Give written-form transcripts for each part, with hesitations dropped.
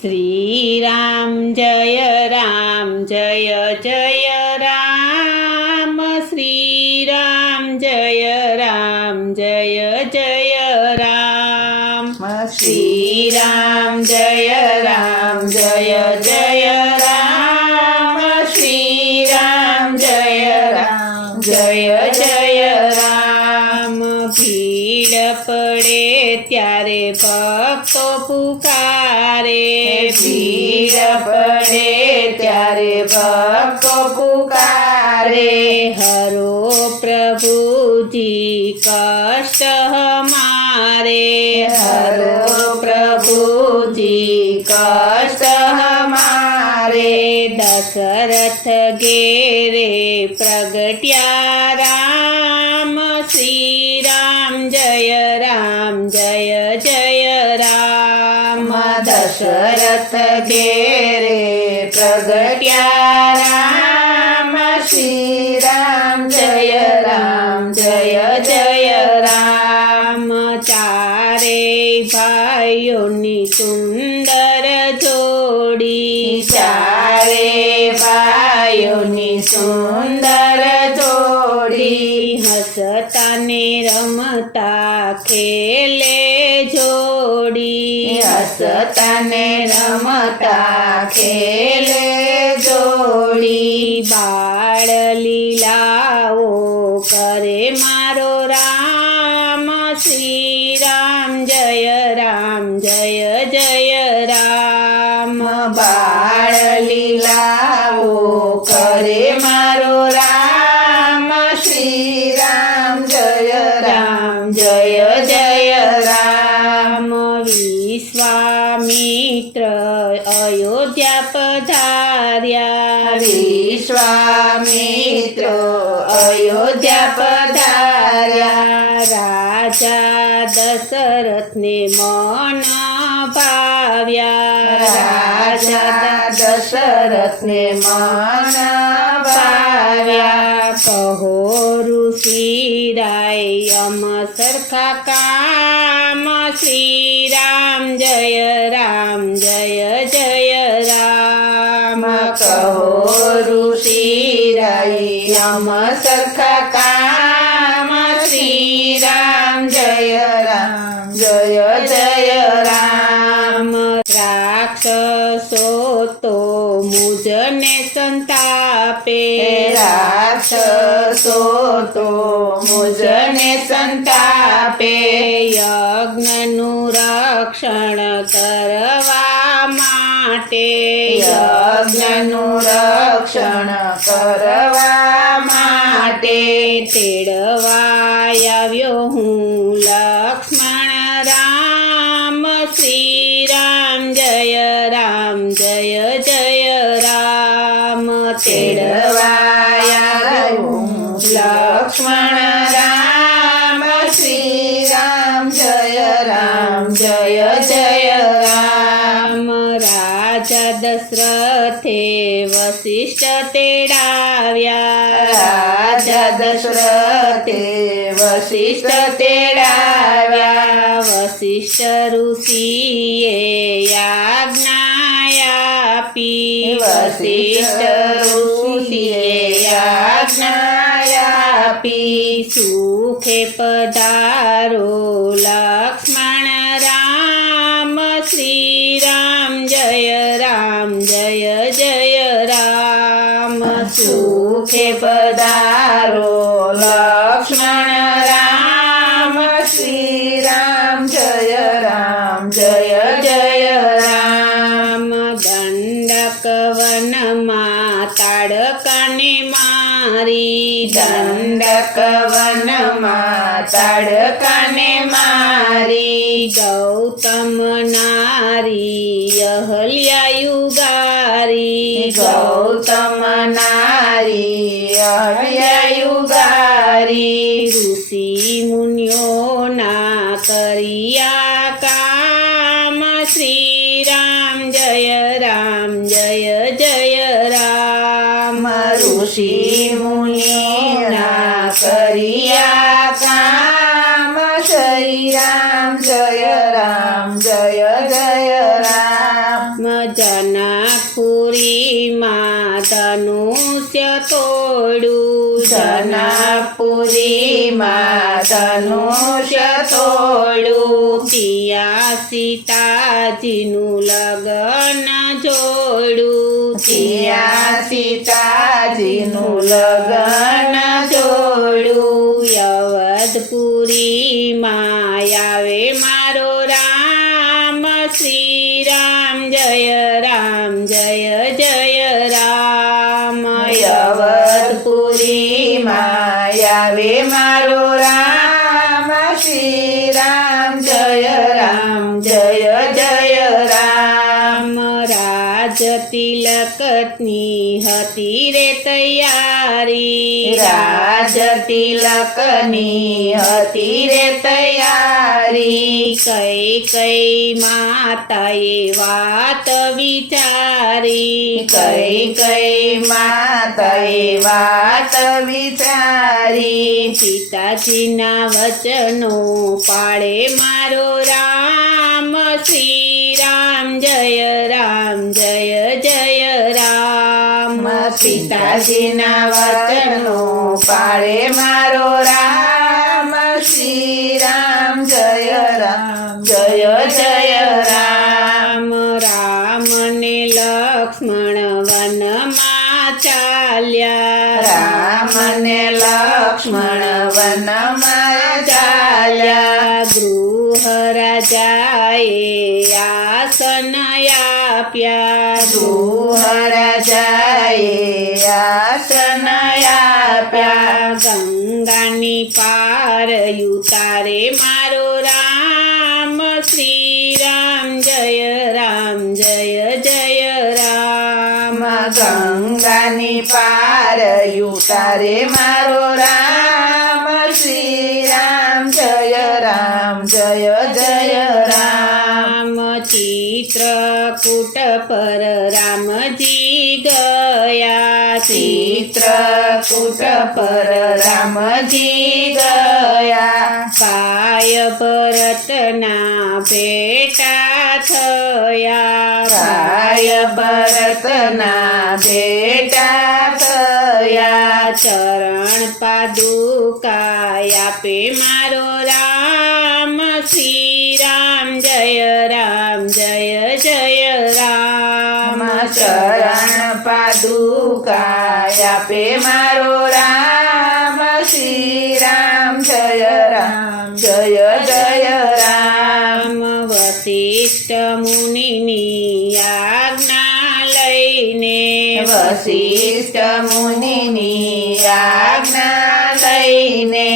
श्री राम जय जय राम। श्री राम जय जय राम। श्री राम जय जय राम। श्री राम जय जय राम। भीड़ पड़े त्यारे भक्तो पुकारे। भीड़ पड़े त्यारे भक्तो पुकारे। हरो प्रभु जी कष्ट हमारे। हरो प्रभु जी कष्ट हमारे। दशरथ गेरे प्रगट्या राम। श्री राम जय जय राम। दशरथ गेरे प्रगट्या राम। श्री राम जय जय राम। चारे भाइयोनी सुंदर जोड़ी। चारे भाइयोनी सुंदर जोड़ी। हसता ने रमता खेले जोड़ी। हसता ने रमता खेले जोड़ी। बाळ लीलाओ करे मारो राम। श्री राम जय जय राम। बाळ लीलाओ करे मारो राम। श्री राम जय जय राम। विश्वामित्र अयोध्या पधार्या। विश्वामित्र अयोध्या पधार्या। राजा दशरथ ने मन भाव्या। राजा दशरथ ने मन भाव्या। कहो ऋषि राय यम सरखा काम। श्री राम जय जय राम। कहो ऋषि राय यम सरखा काम। श्री राम जय जय राम। राक्षसो तो मुझने संतापे। राक्षसो तो मुझने संतापे। यज्ञનું રક્ષણ કરવા માટે। યજ્ઞનું રક્ષણ કરવા માટે। તેડવા આવ્યો હું લક્ષ્મણ રામ। શ્રી રામ જય જય રામ। તેડવા આવ્યો હું લક્ષ્મણ રામ। શ્રી રામ જય જય રામ। રાજા દશરથે વશિષ્ઠ તેડાવ્યા। રાજા દશરથે વશિષ્ઠ તેડાવ્યા। વશિષ્ઠ ઋષિએ આજ્ઞા આપી। વશિષ્ઠ ઋષિએ આજ્ઞા આપી। સુખે પધારો લક્ષ્મણ રામ। શ્રી રામ જય જય રામ। સુખે પધારો લક્ષ્મણ રામ। શ્રી રામ જય જય રામ। દંડક વનમાં તાડકાને મારી। દંડક વનમાં તાડકાને મારી। ગૌતમ નારી અહલ્યા યુગારી। ગૌતમ નારી અહલ્યા યુગારી। ઋષિ મુનિઓના કર્યા કામ। શ્રી રામ જય જય રામ। ઋષિ મુનિઓના કર્યા કામ। શ્રી રામ જય જય રામ। ધનુષ્ય તોડું જનકપુરીમાં ધનુષ્ય તોડું પિયા સીતાજીનું લગન જોડું ત્યાં સીતાજીનું લગન જોડું અવધપુરીમાં આવે મારો રામ શ્રી રામ જય રામ જય જય રામ અવધપુરીમાં આવે મારો રામ શ્રી રામ જય રામ જય જય રામ રાજ તિલકની હતી રે તૈયારી રાજ તિલકની હતી રે તૈયારી કઈ કઈ માતાએ વાત વિચારી કઈ કઈ માતાએ વાત વિચારી પિતાજીના વચનો પાળે મારો રામ શ્રી રામ જય રામ જય જય રામ પિતાજીના વચનો પાળે મારો રામ શ્રી રામ જય રામ જય જય રામ રામ ને લક્ષ્મણ વનમાં ચાલ્યા રામ ને લક્ષ્મણ વનમાં ચાલ્યા ગૃહ રાજાએ આસન આપ્યા ગૃહ રાજાએ આસન આપ્યા ગંગાની પાર ઉતારે મારો રામ શ્રી રામ જય રામ જય જય રામ ગંગાની પાર ઉતારે મારો રામ શ્રી રામ જય રામ જય જય રામ ચિત્રકૂટ પર રામજી ગયા ચિત્રકૂટ પર રામજી ગયા કાય ભરતના ભેટા થયા કાય ભરતના ભેટા થયા ચરણ પાદુકા આપે મારો રામ શ્રી રામ જય રામ જય જય રામ ચરણ પાદુકા આપે મારો રામ શ્રી રામ જય રામ જય જય રામ વશિષ્ઠ મુનિની આજ્ઞા લઈને વશિષ્ઠ મુનિની આજ્ઞા લઈને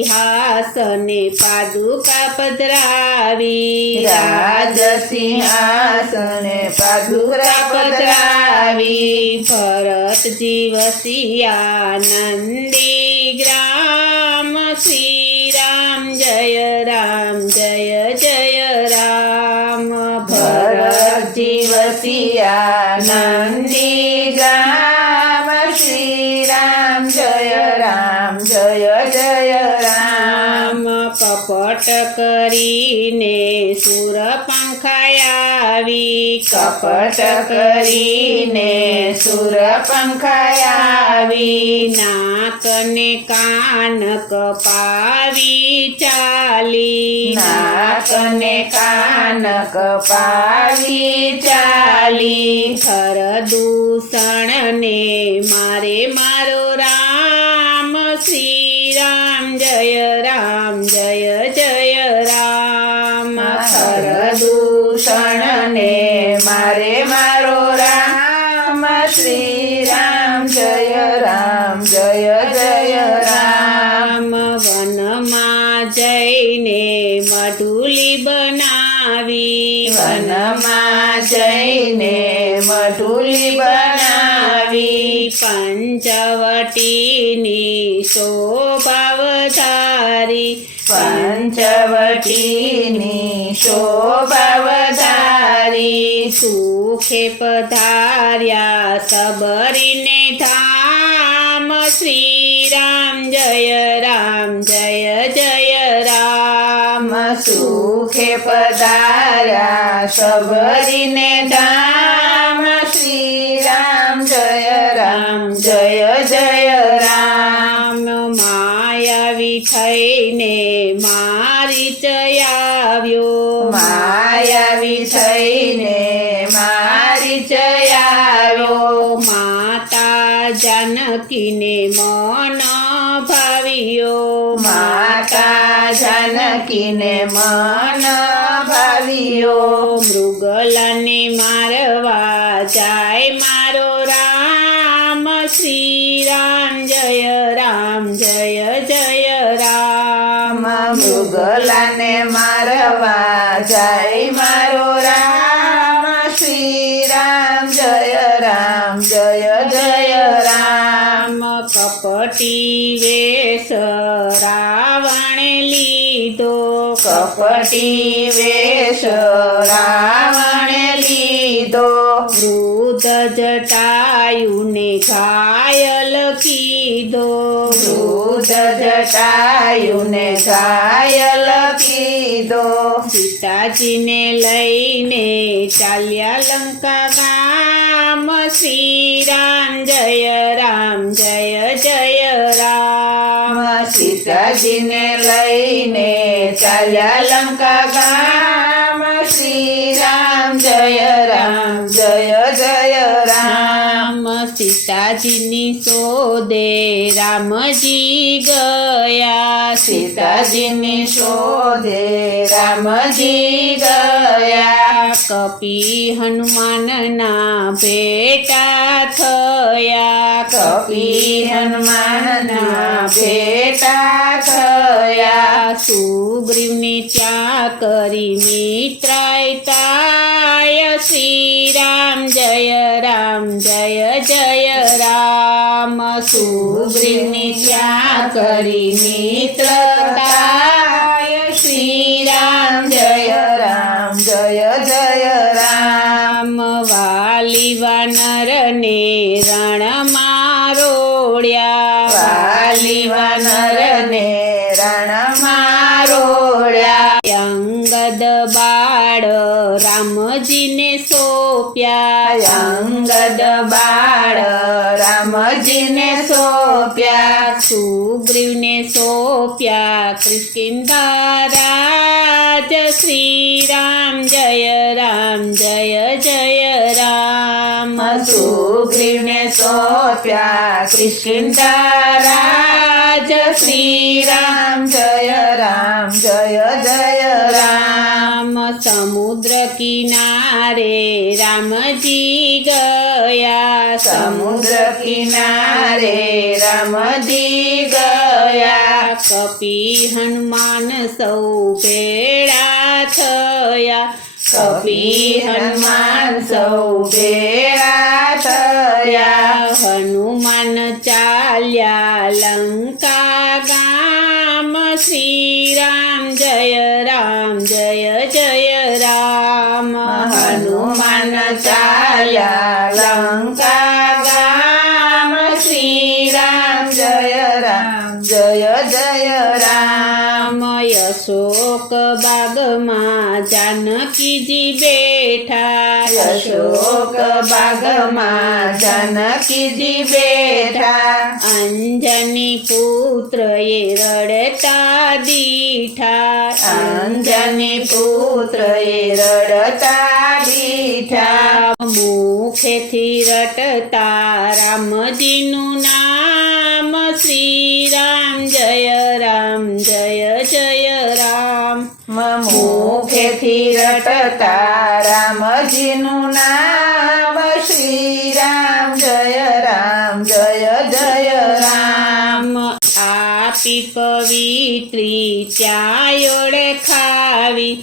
રાજસિંહાસને પાદુકા પધરાવી રાજસિંહાસને પાદુકા પધરાવી ભરતજી વસિયા નંદી ગ્રામ શ્રી રામ જય રામ જય જય રામ ભરતજી વસિયા નંદી ગામ શ્રી રામ જય રામ જય જય રામ કપટ કરીને સુરપંખાયાવી કપટ કરીને સુરપંખાયાવી નાકને કાન કપાવી ચાલી નાકને કાન કપાવી ચાલી ખર દૂષણને મારે મારો રામ શ્રી રામ જય રામ જય જય રામ ખર દૂષણને મારે મારો રામ શ્રી રામ જય રામ જય જય રામ વનમાં જઈને મઢુલી બનાવી વનમાં જઈને મઢુલી બનાવી પંચવટીની શોભા વધારી પંચવટીની શોભા વધારી સુખે પધાર્યા સબરીને ધામ શ્રી રામ જય રામ જય જય રામ સુખે પધાર્યા સબરીને ધામ શ્રી રામ જય થઈને મારી ચયાવ્યો માયાવી થઈને મારી ચયાવ્યો માતા જાનકીને મન ભાવ્યો માતા જાનકીને મન ભાવ્યો મૃગલાને મારવા જાય મારો રામ શ્રી રામ જય રામ જય જય રામ મૃગલાને મારવા જાય મારો રામ શ્રી રામ જય રામ જય જય રામ કપટી વેશ રાવણે લીધો કપટી વેશ રાવણે લીધો વૃદ્ધ જટાયુને ઘાયલ કીધો વૃદ્ધ જટાયુને ઘાયલ કીધો સીતાજીને લઈને ચાલ્યા લંકા ગામ શ્રી રામ જય રામ જય જય રામ સીતાજીને લઈને ચાલ્યા લંકા ગામ શ્રી રામ જય રામ જય જય રામ સીતાજીની શોધે રામજી ગયા સીતાજીની શોધે રામજી ગયા કપી હનુમાનના ભેટા થયા કપી હનુમાનના ભેટા થયા સુગ્રીવની ત્યાં કરી મિત્રાયતાય શ્રી રામ જય રામ જય જય રામ સુગ્રીવની ત્યાં કરી મિત્રતાય શ્રી રામ જય રામ જય જય રામ વાલી વાનરને રણમાં રોડ્યા વાલી વાનરને રણમાં રોડ્યા અંગદ બાળ રામજીને સોંપ્યા અંગદ બાળ રામજીને સોંપ્યા સુગ્રીવને સોંપ્યા કિષ્કિંધા રાજ શ્રી રામ જય રામ જય જય રામ સુગ્રીવને સોંપ્યા કિષ્કિંધા રાજ શ્રી રામ જય રામ જય જય રામ સમુદ્ર કિનારે રામજી ગયા સમુદ્ર કિનારે રામજી ગયા કપી હનુમાન સૌ ભેળા થયા કપી હનુમાન સૌ ભેળા થયા હનુમાન ચાલ્યા લંકા ગામ શ્રી રામ જય રામ જય જય રામ હનુમાન ચાલ્યા લંકા ગામ શ્રી રામ જય રામ જય જય રામ અશોક બાગમાં જાનકીજી બેઠા અશોક બાગમાં જાનકીજી બેઠા અંજની પુત્ર એ રડતા દીઠા અંજની પુત્ર એ રડતા દીઠા મુખેથી રટતા રામજીનું નામ શ્રી રામ જય રામ જય જય રામ મુખેથી રટતા રામજીનું નામ શ્રી રામ જય રામ જય જય રામ આપી પવિત્રી ચાયોડે ખાવી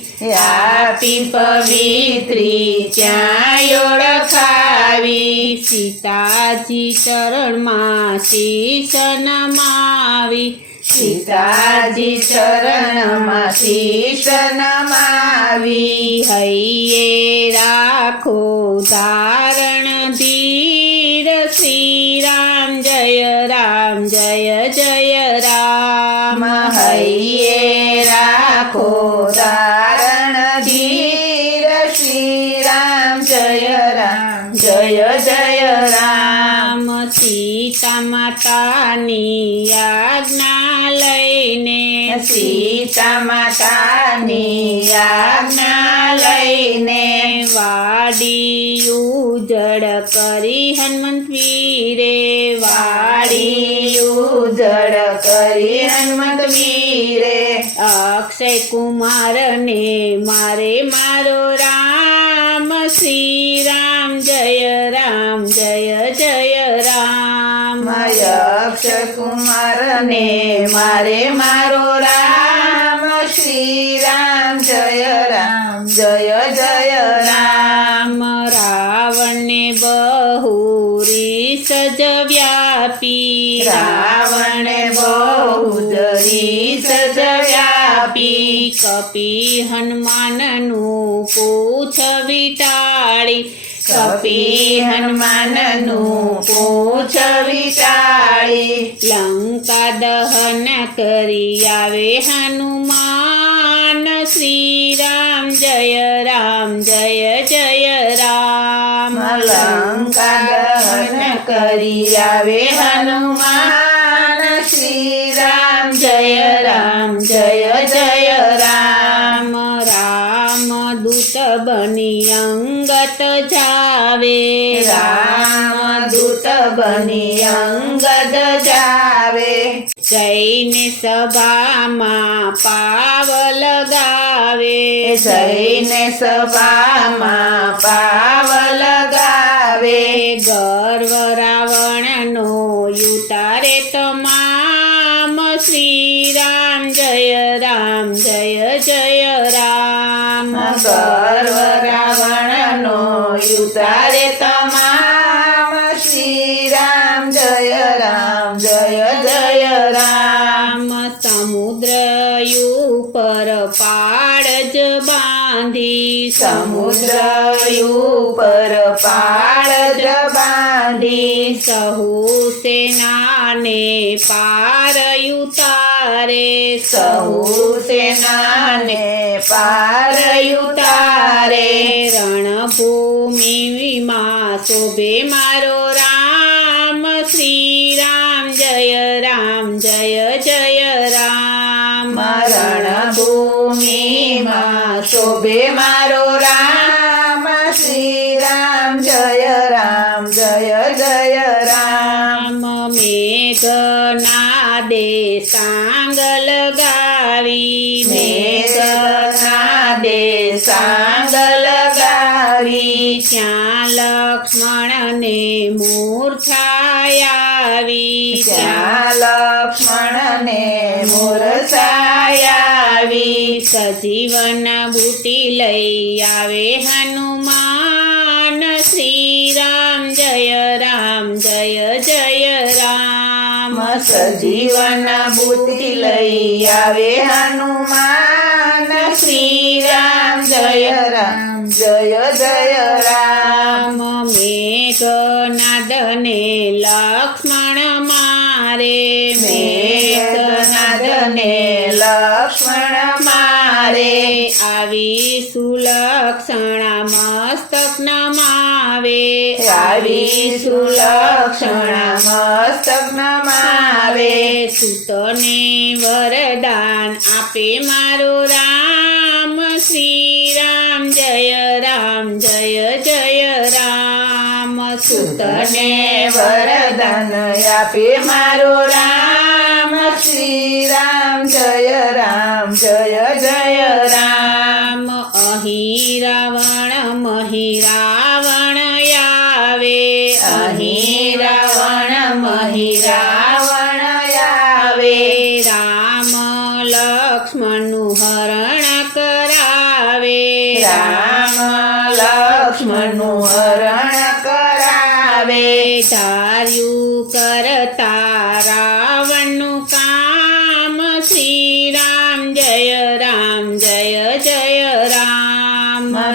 આપી પવિત્રી ત્યાં ઓળખાવી સીતાજી ચરણમાં શીશ નમાવી સીતાજી ચરણમાં શીશ નમાવી હૈયે રાખો ધારણ ધીર શ્રી રામ જય રામ જય જય રામ હૈયે રાખો ધારણ ધીર શ્રી રામ જય રામ જય જય રામ સીતા માતાની આજ્ઞા લઈને સીતા માતાની આજ્ઞા લઈને વાડી ઉજળ કરી હનુમંત વીરે વાડી ઉજળ કરી હનુમંત વીરે અક્ષય કુમારને મારે મારો રામ શ્રી રામ જય રામ અક્ષય કુમારને મારે મારો રામ શ્રી રામ જય રામ રાવણને બહુરી સજ વ્યાપી રાવણે બહુરી સજ વ્યાપી કપી હનુમાનનું પૂછ વિટાળી કપી હનુમાનનું પૂછ વિટાળી લંકા દહન કરી આવે હનુમાન શ્રી રામ જય રામ લંકા દહન કરી આવે હનુમાન શ્રી રામ જય રામ રામ દૂત બની અંગત જાવે રામ દૂત બની અંગદ જાવે જઈને સભામાં પાવ લગાવે જઈને સભામાં પાવ લગાવે ગર્વ રાવણનો યુતારે તમામ શ્રી રામ જય રામ ગર્વ રાવણનો યુતારે તમામ શ્રી રામ જય રામ સમુદ્ર ઉપર પાડ જ બાંધી સમુદ્ર ઉપર પાળ જ બાંધી સહુ સેનાને પાર યુતારે સહુ સેનાને પાર યુતારે રણભૂમિમાં શોભે મારો રામ શ્રી રામ જય રામ રણભૂમિમાં શોભે મારો રામ શ્રી રામ જય રામ મેઘનાદે સાંગ લગાવી મેઘનાદે સાંગ લગાવી ત્યાં લક્ષ્મણને મૂર્છાયાવી ત્યાં લક્ષ્મણને મૂર્છાયાવી સજીવન બુટી લઈ આવે હનુમાન શ્રી રામ જય રામ સજીવન બુદ્ધિ લઈ આવે હનુમાન શ્રી રામ જય રામ મેઘનાદને લક્ષ્મણ મારે મેઘનાદને લક્ષ્મણ મારે આવી સુલક્ષણા મસ્તક નમાવે આવી સુલક્ષણા મસ્તક નમાવે સુતને વરદાન આપે મારો રામ શ્રી રામ જય રામ સુતને વરદાન આપે મારો રામ શ્રી રામ જય રામ અહીં રાવણ મહી રાવણ આવે અહીં રાવણ મહી રાવણ આવે રામ લક્ષ્મણનું હરણ કરાવે રામ લક્ષ્મણનું હરણ કરાવે ધાર્યું કરતા રાવણનું કામ શ્રી રામ જય રામ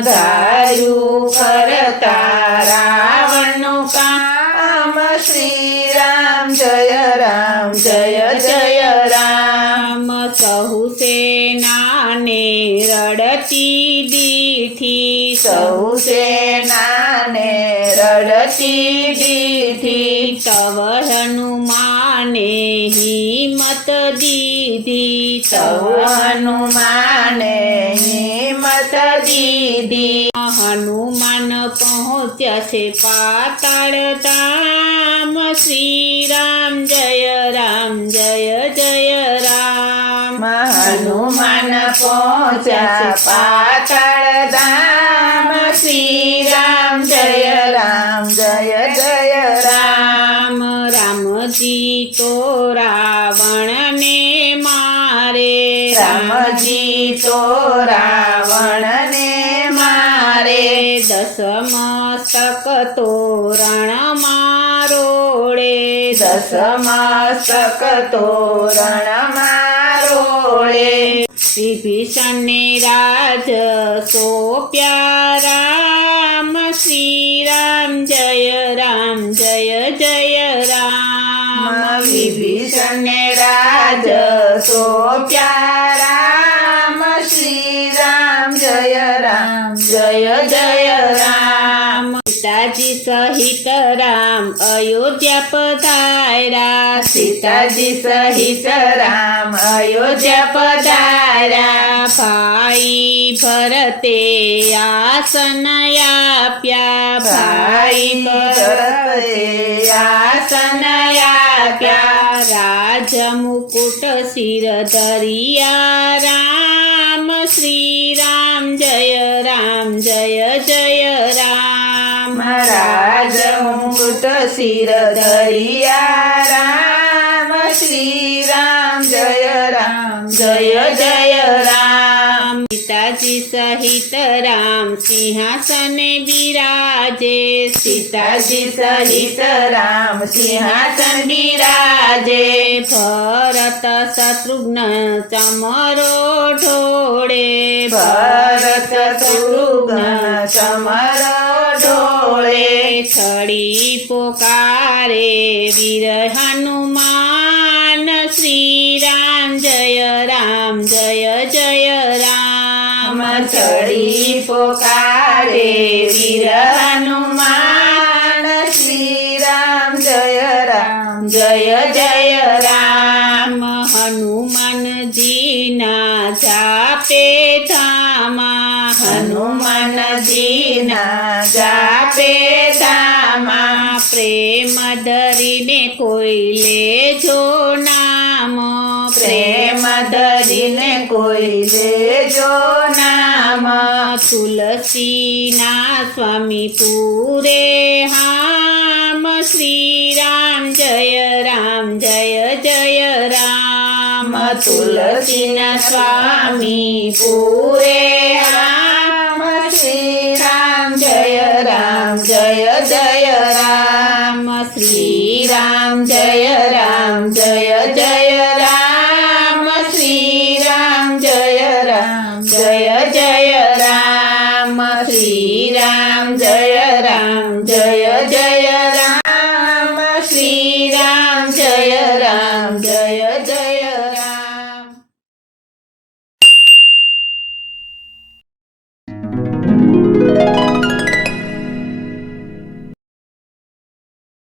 ધાર્યું કરતા રાવણનું કામ શ્રી રામ જય રામ સહુ સેનાને રડતી દીઠી સૌ સેનાને રડતી દીઠી તવ હનુમાને હિંમત દીધી સૌ હનુમાને હિંમત દીધી હનુમાન પહોંચ્યા છે પાતાળ ધામ શ્રી રામ જય રામ જય જય રામ હનુમાન પહોંચ્યા પાતાળ ધામ શ્રી રામ જય રામ જય જય રામ રામજી તો રાવણને મારે રામજી તો રાવણને મારે દસ મસ્તક તોરણ મારોડે દસ મસ્તક તોરણ મારોળે વિભીષણને રાજ સોપ્યા રામ શ્રી રામ જય રામ જય જય રામ વિભીષણને રાજ સોપ્યા રામ શ્રી રામ જય રામ જય જય રામ સીતાજી સહિત રામ અયોધ્યા પધાર્યા સીતાજી સહિત રામ અયોધ્યા પધાર્યા ભાઈ ભરતે આસન આપ્યા ભાઈ ભરતે આસન આપ્યા રાજ મુકુટ શિર ધરિયા રામ શ્રી રામ જય રામ જય જય રામ રાજ મુકુટ શિર ધરિયા રામ શ્રી રામ જય રામ જય જય રામ સીતાજી સહિત રામ સિંહાસને બિરાજે સીતાજી સહિત રામ સિંહાસન બિરાજે ભરત શત્રુઘ્ન ચમરો ઢોળે ભરત શત્રુઘ્ન ચમરો ઢોળે છડી પોકારે વીર હનુમાન શ્રી રામ જય રામ જય જય રામ છડી પોકારે વીર હનુમાન શ્રી રામ જય રામ જય જય રામ હનુમાનજીના જાપે ધામા હનુમાનજીના જાપે ધામા પ્રેમ ધરીને કોઈ લેજો નામ પ્રેમ ધરીને કોઈ લેજો નામ તુલસીના સ્વામી પૂરે હામ શ્રી રામ જય રામ જય જય રામ તુલસીના સ્વામી પૂરે રામ શ્રી રામ જય રામ જય જય રામ શ્રી રામ જય